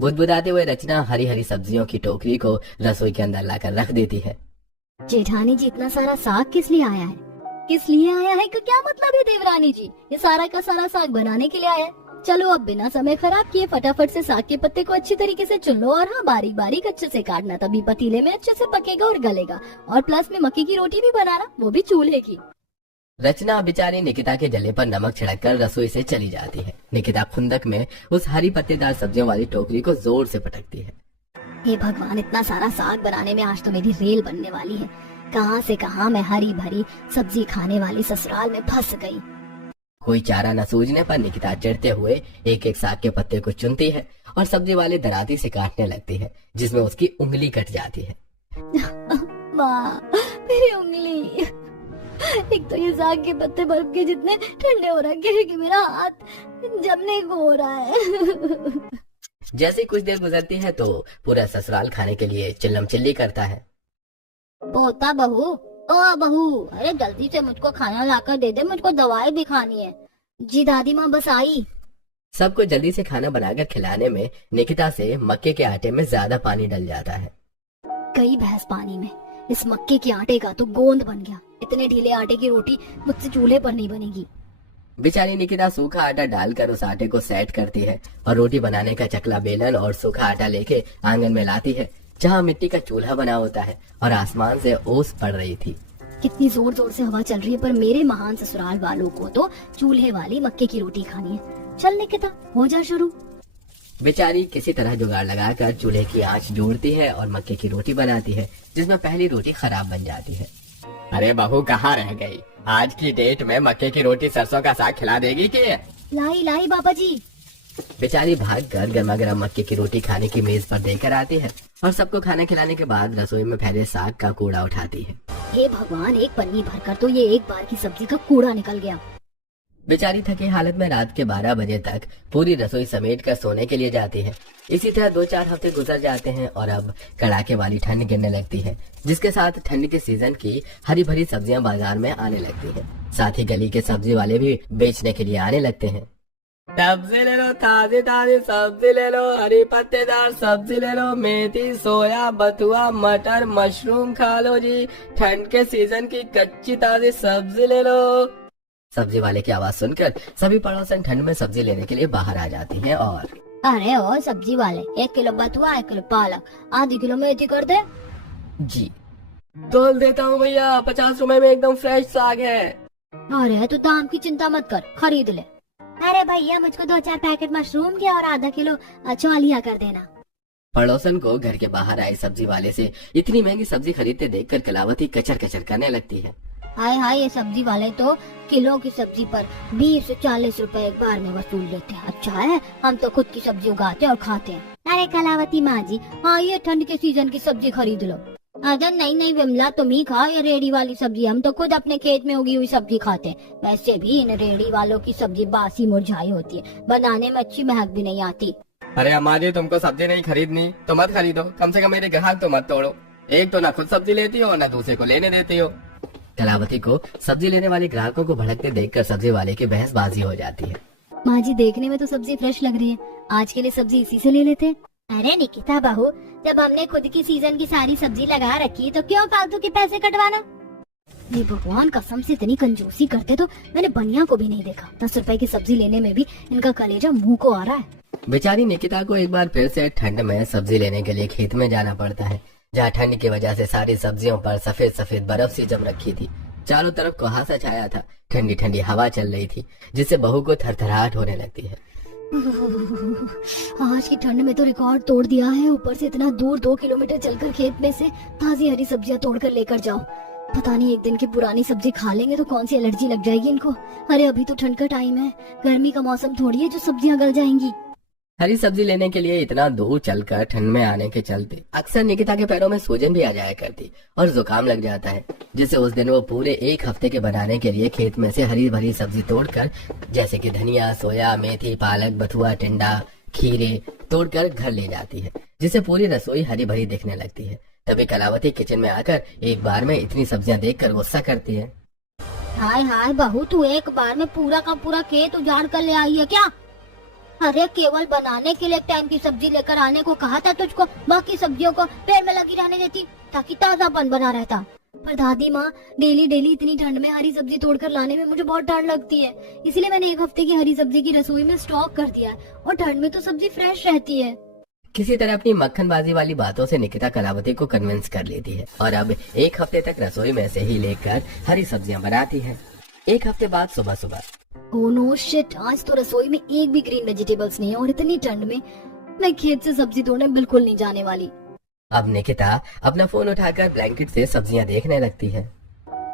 बुदबुदाते हुए रचना हरी हरी सब्जियों की टोकरी को रसोई के अंदर लाकर रख देती है। जेठानी जी, इतना सारा साग किस लिए आया है? किस लिए आया है का क्या मतलब है देवरानी जी? ये सारा का सारा साग बनाने के लिए आया है। चलो अब बिना समय खराब किए फटाफट से साग के पत्ते को अच्छी तरीके से चुन लो और हाँ, बारीक बारीक अच्छे से काटना, तभी पतीले में अच्छे से पकेगा और गलेगा। और प्लस में मक्की की रोटी भी बनाना, वो भी चूल्हे की। रचना बेचारी निकिता के जले पर नमक छिड़ककर रसोई से चली जाती है। निकिता खुंदक में उस हरी पत्तेदार सब्जियों वाली टोकरी को जोर से पटकती है। हे भगवान, इतना सारा साग बनाने में आज तो मेरी रेल बनने वाली है। कहां से कहां मैं हरी भरी सब्जी खाने वाली ससुराल में फंस गई। कोई चारा न सूझने पर निकिता चिढ़ते हुए एक एक साग के पत्ते को चुनती है और सब्जी वाले दराती से काटने लगती है, जिसमें उसकी उंगली कट जाती है। माँ, मेरी उंगली। एक तो ये साग के पत्ते बर्फ के जितने ठंडे हो रखे हैं कि मेरा हाथ जमने को हो रहा है। जैसे कुछ देर गुजरती है तो पूरा ससुराल खाने के लिए चिल्लम चिल्ली करता है। पोता बहू, ओ बहू, अरे जल्दी से मुझको खाना लाकर दे दे, मुझको दवाई भी खानी है। जी दादी माँ बस आई। सबको जल्दी से खाना बनाकर खिलाने में निकिता से मक्के के आटे में ज्यादा पानी डल जाता है। कई भैंस पानी में, इस मक्के के आटे का तो गोंद बन गया। इतने ढीले आटे की रोटी मुझसे चूल्हे पर नहीं बनेगी। बेचारी निकिता सूखा आटा डालकर उस आटे को सेट करती है और रोटी बनाने का चकला बेलन और सूखा आटा लेके आंगन में लाती है, जहाँ मिट्टी का चूल्हा बना होता है और आसमान से ओस पड़ रही थी। कितनी जोर जोर से हवा चल रही है, पर मेरे महान ससुराल वालों को तो चूल्हे वाली मक्के की रोटी खानी है। चल निकिता, हो जा शुरू। बेचारी किसी तरह जुगाड़ लगाकर चूल्हे की आंच जोड़ती है और मक्के की रोटी बनाती है, जिसमें पहली रोटी खराब बन जाती है। अरे बहू, कहाँ रह गई? आज की डेट में मक्के की रोटी सरसों का साग खिला देगी कि? लाई लाई बाबा जी। बेचारी भागकर गर्मा गर्म मक्के की रोटी खाने की मेज पर देकर आती है और सबको खाना खिलाने के बाद रसोई में फैले साग का कूड़ा उठाती है। हे भगवान, एक पन्नी भरकर तो ये एक बार की सब्जी का कूड़ा निकल गया। बेचारी थकी हालत में रात के 12 बजे तक पूरी रसोई समेट कर सोने के लिए जाती है। इसी तरह 2-4 हफ्ते गुजर जाते हैं और अब कड़ाके वाली ठंड गिरने लगती है, जिसके साथ ठंड के सीजन की हरी भरी सब्जियां बाजार में आने लगती है। साथ ही गली के सब्जी वाले भी बेचने के लिए आने लगते हैं। सब्जी ले लो, ताजी ताजी सब्जी ले लो, हरी पत्तेदार सब्जी ले लो, मेथी, सोया, बथुआ, मटर, मशरूम खा लो जी, ठंड के सीजन की कच्ची ताजी सब्जी ले लो। सब्जी वाले की आवाज सुनकर सभी पड़ोसन ठंड में सब्जी लेने के लिए बाहर आ जाती हैं और अरे ओ सब्जी वाले, 1 किलो बथुआ, 1 किलो पालक, आधी किलो मेथी कर दे। जी तोल देता हूँ भैया, 50 रुपए में एकदम फ्रेश साग है। अरे तू दाम की चिंता मत कर, खरीद ले। अरे भैया, मुझको 2-4 पैकेट मशरूम के और आधा किलो चौलिया कर देना। पड़ोसन को घर के बाहर आए सब्जी वाले से इतनी महंगी सब्जी खरीदते देखकर कलावती कचर कचर करने लगती है। हाय हाय, ये सब्जी वाले तो किलो की सब्जी पर 20 से 40 रुपए एक बार में वसूल लेते हैं। अच्छा है, हम तो खुद की सब्जी उगाते और खाते हैं। अरे कलावती माँ जी, हाँ ये ठंड के सीजन की सब्जी खरीद लो। अगर नहीं विमला, तुम ही खाओ ये रेडी वाली सब्जी, हम तो खुद अपने खेत में उगी हुई सब्जी खाते हैं। वैसे भी इन रेडी वालों की सब्जी बासी मुरझाई होती है, बनाने में अच्छी महक भी नहीं आती। अरे अम्मा जी, तुमको सब्जी नहीं खरीदनी तो मत खरीदो, कम से कम मेरे ग्राहक तो मत तोड़ो। एक तो ना खुद सब्जी लेती हो, ना दूसरे को लेने देती हो। कलावती को सब्जी लेने वाले ग्राहकों को भड़कते देखकर सब्जी वाले की बहसबाजी हो जाती है। माँ जी, देखने में तो सब्जी फ्रेश लग रही है, आज के लिए सब्जी इसी से ले लेते हैं। अरे निकिता बहू, जब हमने खुद की सीजन की सारी सब्जी लगा रखी तो क्यों फालतू के पैसे कटवाना? ये भगवान, कसम से इतनी कंजूसी करते तो मैंने बनिया को भी नहीं देखा। 10 रुपए की सब्जी लेने में भी इनका कलेजा मुंह को आ रहा है। बेचारी निकिता को एक बार फिर से ठंड में सब्जी लेने के लिए खेत में जाना पड़ता है, जहाँ ठंड की वजह से सारी सब्जियों पर सफेद सफेद बर्फ सी जम रखी थी। चारों तरफ कुहासा छाया था, ठंडी ठंडी हवा चल रही थी, जिससे बहू को थरथराहट होने लगती है। आज की ठंड में तो रिकॉर्ड तोड़ दिया है। ऊपर से इतना दूर 2 किलोमीटर चलकर खेत में से ताजी हरी सब्जियां तोड़कर लेकर जाओ। पता नहीं एक दिन की पुरानी सब्जी खा लेंगे तो कौन सी एलर्जी लग जाएगी इनको। अरे अभी तो ठंड का टाइम है, गर्मी का मौसम थोड़ी है जो सब्जियां गल जाएंगी। हरी सब्जी लेने के लिए इतना दूर चलकर ठंड में आने के चलते अक्सर निकिता के पैरों में सूजन भी आ जाया करती और जुकाम लग जाता है, जिससे उस दिन वो पूरे 1 हफ्ते के बनाने के लिए खेत में से हरी भरी सब्जी तोड़कर, जैसे कि धनिया, सोया, मेथी, पालक, बथुआ, टिंडा, खीरे तोड़कर घर ले जाती है, जिससे पूरी रसोई हरी भरी दिखने लगती है। तभी कलावती किचन में आकर एक बार में इतनी सब्जियां देखकर गुस्सा करती है। हाय हाय बहू, तू एक बार में पूरा का पूरा खेत उजाड़ कर ले आई है क्या? अरे केवल बनाने के लिए एक टाइम की सब्जी लेकर आने को कहा था तुझको, बाकी सब्जियों को पेड़ में लगी रहने देती ताकि ताजापन बना रहता। पर दादी माँ, डेली डेली इतनी ठंड में हरी सब्जी तोड़कर लाने में मुझे बहुत डर लगती है, इसलिए मैंने एक हफ्ते की हरी सब्जी की रसोई में स्टॉक कर दिया है, और ठंड में तो सब्जी फ्रेश रहती है। किसी तरह अपनी मक्खनबाजी वाली बातों से निकिता कलावती को कन्विंस कर लेती है और अब एक हफ्ते तक रसोई में से ही लेकर हरी सब्जियां बनाती है। एक हफ्ते बाद सुबह सुबह, ओह नो शिट, आज तो रसोई में एक भी ग्रीन वेजिटेबल्स नहीं है, और इतनी ठंड में मैं खेत से सब्जी तोड़ने बिल्कुल नहीं जाने वाली। अब निकिता अपना फोन उठाकर ब्लैंकेट से सब्जियां देखने लगती है।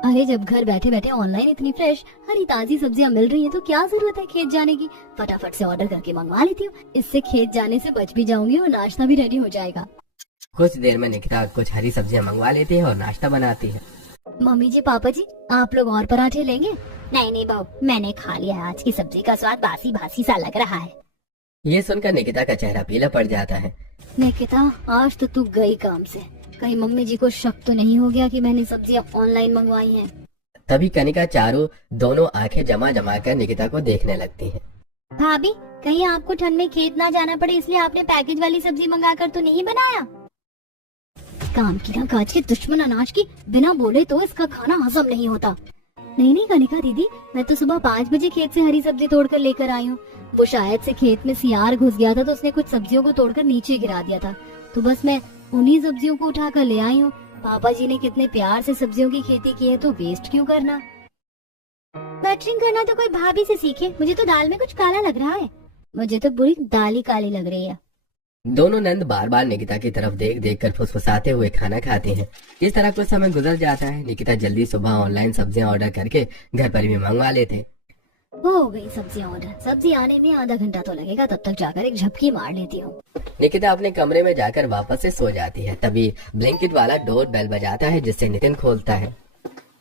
अरे जब घर बैठे बैठे ऑनलाइन इतनी फ्रेश हरी ताजी सब्जियां मिल रही हैं तो क्या जरूरत है खेत जाने की। फटाफट से ऑर्डर करके मंगवा लेती हूँ, इससे खेत जाने से बच भी जाऊंगी और नाश्ता भी रेडी हो जाएगा। कुछ देर में निकिता कुछ हरी सब्जियां मंगवा लेती है और नाश्ता बनाती है। मम्मी जी, पापा जी, आप लोग और पराठे लेंगे? नहीं नहीं बहू, मैंने खा लिया, आज की सब्जी का स्वाद बासी बासी सा लग रहा है। ये सुनकर निकिता का चेहरा पीला पड़ जाता है। निकिता, आज तो तू गई काम से, कहीं मम्मी जी को शक तो नहीं हो गया कि मैंने सब्जियां ऑनलाइन मंगवाई हैं? तभी कनिका चारों दोनों आंखें जमा जमा कर निकिता को देखने लगती है। भाभी, कहीं आपको ठंड में खेत ना जाना पड़े इसलिए आपने पैकेज वाली सब्जी मंगा कर तो नहीं बनाया? काम की ना काज के दुश्मन अनाज की, बिना बोले तो इसका खाना हजम नहीं होता। नहीं नहीं कनिका दीदी, मैं तो सुबह 5 बजे खेत से हरी सब्जी तोड़कर लेकर आई हूँ। वो शायद से खेत में सियार घुस गया था तो उसने कुछ सब्जियों को तोड़कर नीचे गिरा दिया था, तो बस मैं उन्हीं सब्जियों को उठाकर ले आई हूँ। पापा जी ने कितने प्यार से सब्जियों की खेती की है, तो वेस्ट क्यों करना। बटरिंग करना तो कोई भाभी से सीखे, मुझे तो दाल में कुछ काला लग रहा है। मुझे तो पूरी दाल ही काली लग रही है। दोनों नंद बार बार निकिता की तरफ देख देख कर फुसफुसाते हुए खाना खाते हैं। इस तरह कुछ समय गुजर जाता है। निकिता जल्दी सुबह ऑनलाइन सब्जियां ऑर्डर करके घर पर भी मंगवा लेते। हो गई सब्जियां ऑर्डर, सब्जी आने में आधा घंटा तो लगेगा, तब तक जाकर एक झपकी मार लेती हूँ। निकिता अपने कमरे में जाकर वापस से सो जाती है। तभी ब्लैंकेट वाला डोर बेल बजाता है, जिससे नितिन खोलता है।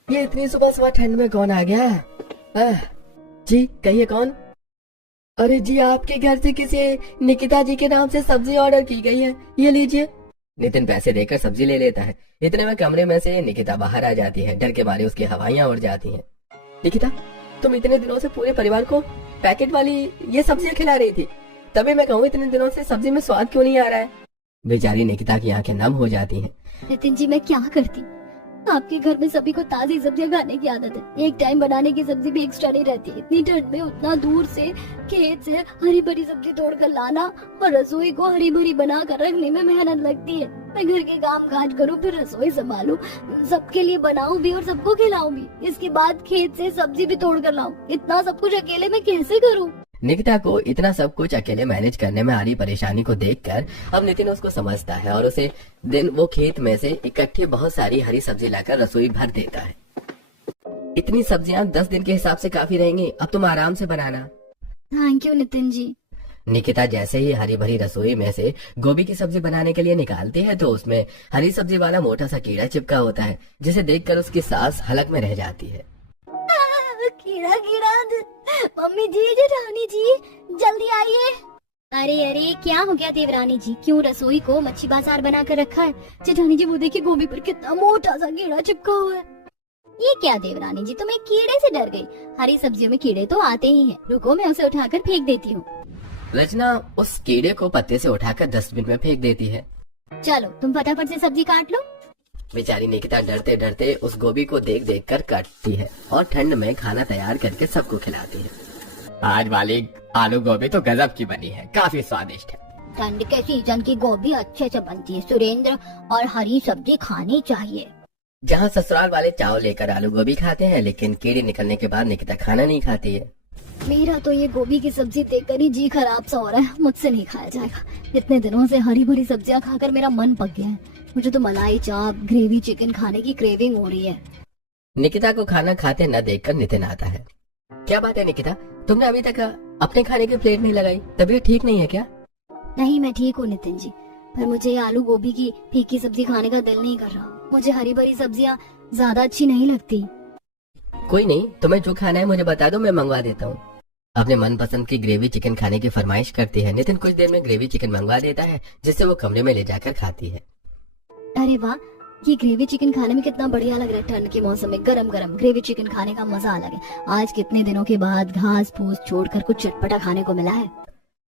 ये इतनी सुबह सुबह ठंड में कौन आ गया? जी कहिए कौन? अरे जी, आपके घर से किसी निकिता जी के नाम से सब्जी ऑर्डर की गई है, ये लीजिए। नितिन पैसे देकर सब्जी ले लेता है। इतने में कमरे में से निकिता बाहर आ जाती है। डर के मारे उसकी हवाइयां उड़ जाती हैं। निकिता, तुम इतने दिनों से पूरे परिवार को पैकेट वाली ये सब्जियां खिला रही थी, तभी मैं कहूँ इतने दिनों से सब्जी में स्वाद क्यों नहीं आ रहा है। बेचारी निकिता की आंखें नम हो जाती हैं। नितिन जी, मैं क्या करती, आपके घर में सभी को ताजी सब्जियां खाने की आदत है, एक टाइम बनाने की सब्जी भी एक्स्ट्रा नहीं रहती। इतनी ठंड में उतना दूर से खेत से हरी भरी सब्जी तोड़कर लाना और रसोई को हरी भरी बना कर रखने में मेहनत लगती है। मैं घर के काम काज करूँ, फिर रसोई संभालूं, सबके लिए बनाऊं भी और सबको खिलाऊं भी, इसके बाद खेत से सब्जी भी तोड़ कर लाऊं। इतना सब कुछ अकेले में कैसे करूँ? निकिता को इतना सब कुछ अकेले मैनेज करने में आ रही परेशानी को देखकर अब नितिन उसको समझता है और उसे दिन वो खेत में से इकट्ठी बहुत सारी हरी सब्जी लाकर रसोई भर देता है। इतनी सब्जियां 10 दिन के हिसाब से काफी रहेंगी, अब तुम आराम से बनाना। Thank you Nitin ji. निकिता जैसे ही हरी भरी रसोई में से गोभी की सब्जी बनाने के लिए निकालती है तो उसमें हरी सब्जी वाला मोटा सा कीड़ा चिपका होता है, जिसे देखकर उसकी सांस हलक में रह जाती है। कीड़ा कीड़ा, मम्मी जी, जेठानी जी, जल्दी आइए। अरे अरे, क्या हो गया देवरानी जी, क्यों रसोई को मच्छी बाजार बना कर रखा है? जेठानी जी, वो देखिए गोभी पर कितना मोटा सा कीड़ा चिपका हुआ है। ये क्या देवरानी जी, तुम्हें कीड़े से डर गई? हरी सब्जियों में कीड़े तो आते ही हैं, रुको मैं उसे उठाकर फेंक देती हूँ। रचना उस कीड़े को पत्ते से उठाकर डस्टबिन में फेंक देती है। चलो तुम फटाफट से सब्जी काट लो। बेचारी निकिता डरते डरते उस गोभी को देख देख कर काटती है और ठंड में खाना तैयार करके सबको खिलाती है। आज वाली आलू गोभी तो गजब की बनी है, काफी स्वादिष्ट है। ठंड के सीजन की गोभी अच्छे से बनती है सुरेंद्र, और हरी सब्जी खानी चाहिए। जहाँ ससुराल वाले चाव लेकर आलू गोभी खाते हैं, लेकिन कीड़े निकलने के बाद निकिता खाना नहीं खाती है। मेरा तो ये गोभी की सब्जी देखकर ही जी खराब सा हो रहा है, मुझसे नहीं खाया जाएगा। इतने दिनों से हरी भरी सब्जियां खाकर मेरा मन पक गया है। मुझे तो मलाई चाप, ग्रेवी चिकन खाने की क्रेविंग हो रही है। निकिता को खाना खाते न देखकर नितिन आता है। क्या बात है निकिता, तुमने अभी तक अपने खाने की प्लेट नहीं लगाई, तबीयत ठीक नहीं है क्या? नहीं, मैं ठीक हूँ नितिन जी, पर मुझे ये आलू गोभी की फीकी सब्जी खाने का दिल नहीं कर रहा। मुझे हरी भरी सब्जियाँ ज्यादा अच्छी नहीं लगती। कोई नहीं, तुम्हें जो खाना है मुझे बता दो, मैं मंगवा देता हूँ। अपने मनपसंद की ग्रेवी चिकन खाने की फरमाइश करती है। नितिन कुछ देर में ग्रेवी चिकन मंगवा देता है, जिससे वो कमरे में ले जाकर खाती है। अरे वाह, ये ग्रेवी चिकन खाने में कितना बढ़िया लग रहा है। ठंड के मौसम में गरम गरम ग्रेवी चिकन खाने का मजा अलग है। आज कितने दिनों के बाद घास फूस छोड़कर कुछ चटपटा खाने को मिला है।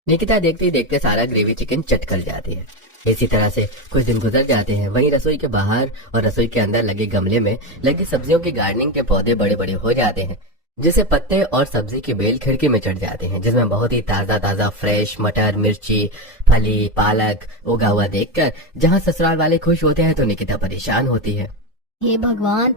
निकिता देखते ही देखते सारा ग्रेवी चिकन चट कर जाती है। इसी तरह से कुछ दिन गुजर जाते हैं। वहीं रसोई के बाहर और रसोई के अंदर लगे गमले में लगी सब्जियों की गार्डनिंग के पौधे बड़े बड़े हो जाते हैं, जिससे पत्ते और सब्जी की बेल खिड़की में चढ़ जाते हैं, जिसमें बहुत ही ताजा ताजा फ्रेश मटर, मिर्ची, फली, पालक उगा हुआ देखकर जहाँ ससुराल वाले खुश होते हैं तो निकिता परेशान होती है। हे भगवान,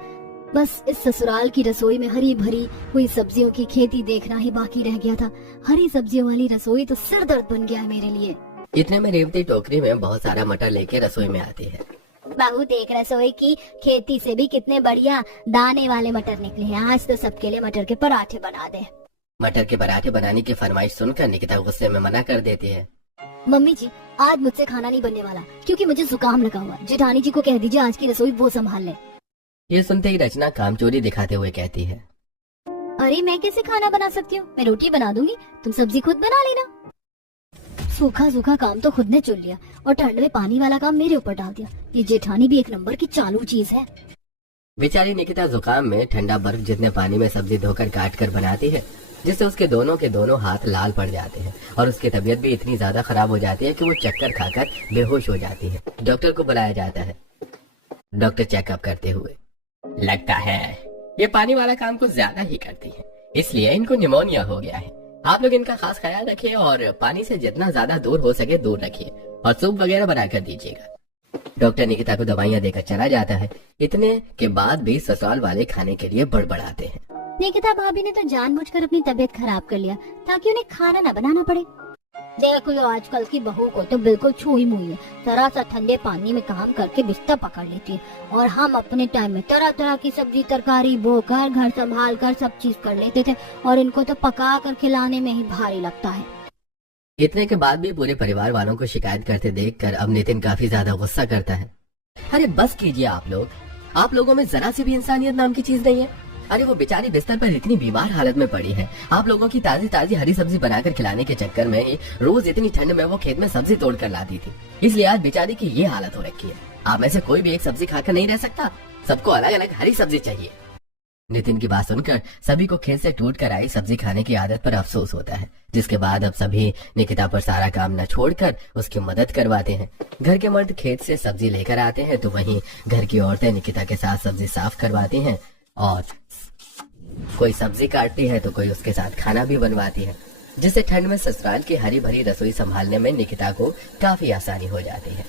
बस इस ससुराल की रसोई में हरी भरी हुई सब्जियों की खेती देखना ही बाकी रह गया था। हरी सब्जियों वाली रसोई तो सिर दर्द बन गया है मेरे लिए। इतने में रेवती टोकरी में बहुत सारा मटर लेके रसोई में आती है। बहू देख, रसोई की खेती से भी कितने बढ़िया दाने वाले मटर निकले हैं। आज तो सबके लिए मटर के पराठे बना दे। मटर के पराठे बनाने की फरमाइश सुनकर निकिता गुस्से में मना कर देती है। मम्मी जी, आज मुझसे खाना नहीं बनने वाला क्योंकि मुझे जुकाम लगा हुआ। जेठानी जी को कह दीजिए आज की रसोई वो संभाल ले। ये सुनते ही रचना कामचोरी दिखाते हुए कहती है, अरे मैं कैसे खाना बना सकती हूँ? मैं रोटी बना दूंगी, तुम सब्जी खुद बना लेना। सूखा सूखा काम तो खुद ने चुन लिया और ठंड में पानी वाला काम मेरे ऊपर डाल दिया। ये जेठानी भी एक नंबर की चालू चीज है। बेचारी निकिता जुकाम में ठंडा बर्फ जितने पानी में सब्जी धोकर काट कर बनाती है, जिससे उसके दोनों के दोनों हाथ लाल पड़ जाते हैं और उसकी तबीयत भी इतनी ज्यादा खराब हो जाती है कि वो चक्कर खाकर बेहोश हो जाती है। डॉक्टर को बुलाया जाता है। डॉक्टर चेकअप करते हुए, लगता है ये पानी वाला काम कुछ ज्यादा ही करती है, इसलिए इनको निमोनिया हो गया है। आप लोग इनका खास ख्याल रखिए और पानी से जितना ज्यादा दूर हो सके दूर रखिए और सूप वगैरह बनाकर दीजिएगा। डॉक्टर निकिता को दवाइयाँ देकर चला जाता है। इतने के बाद भी ससुराल वाले खाने के लिए बड़बड़ाते हैं। निकिता भाभी ने तो जानबूझकर अपनी तबीयत खराब कर लिया ताकि उन्हें खाना न बनाना पड़े। देख लो, आजकल की बहू को तो बिल्कुल छुई मुई है। जरा सा ठंडे पानी में काम करके बिस्तर पकड़ लेती है और हम अपने टाइम में तरह तरह की सब्जी तरकारी बोकर घर संभाल कर सब चीज कर लेते थे और इनको तो पका कर खिलाने में ही भारी लगता है। इतने के बाद भी पूरे परिवार वालों को शिकायत करते देखकर अब नितिन काफी ज्यादा गुस्सा करता है। अरे बस कीजिए आप लोगों में जरा सी भी इंसानियत नाम की चीज नहीं है। अरे वो बेचारी बिस्तर पर इतनी बीमार हालत में पड़ी है, आप लोगों की ताजी ताजी हरी सब्जी बनाकर खिलाने के चक्कर में ही रोज इतनी ठंड में वो खेत में सब्जी तोड़ कर लाती थी, इसलिए आज बेचारी की ये हालत हो रखी है। आप में से कोई भी एक सब्जी खाकर नहीं रह सकता, सबको अलग अलग हरी सब्जी चाहिए। नितिन की बात सुनकर सभी को खेत से टूट कर आई सब्जी खाने की आदत पर अफसोस होता है, जिसके बाद अब सभी निकिता पर सारा काम न छोड़कर उसकी मदद करवाते हैं। घर के मर्द खेत से सब्जी लेकर आते हैं तो वहीं घर की औरतें निकिता के साथ सब्जी साफ करवाती हैं और कोई सब्जी काटती है तो कोई उसके साथ खाना भी बनवाती है, जिससे ठंड में ससुराल की हरी भरी रसोई संभालने में निकिता को काफी आसानी हो जाती है।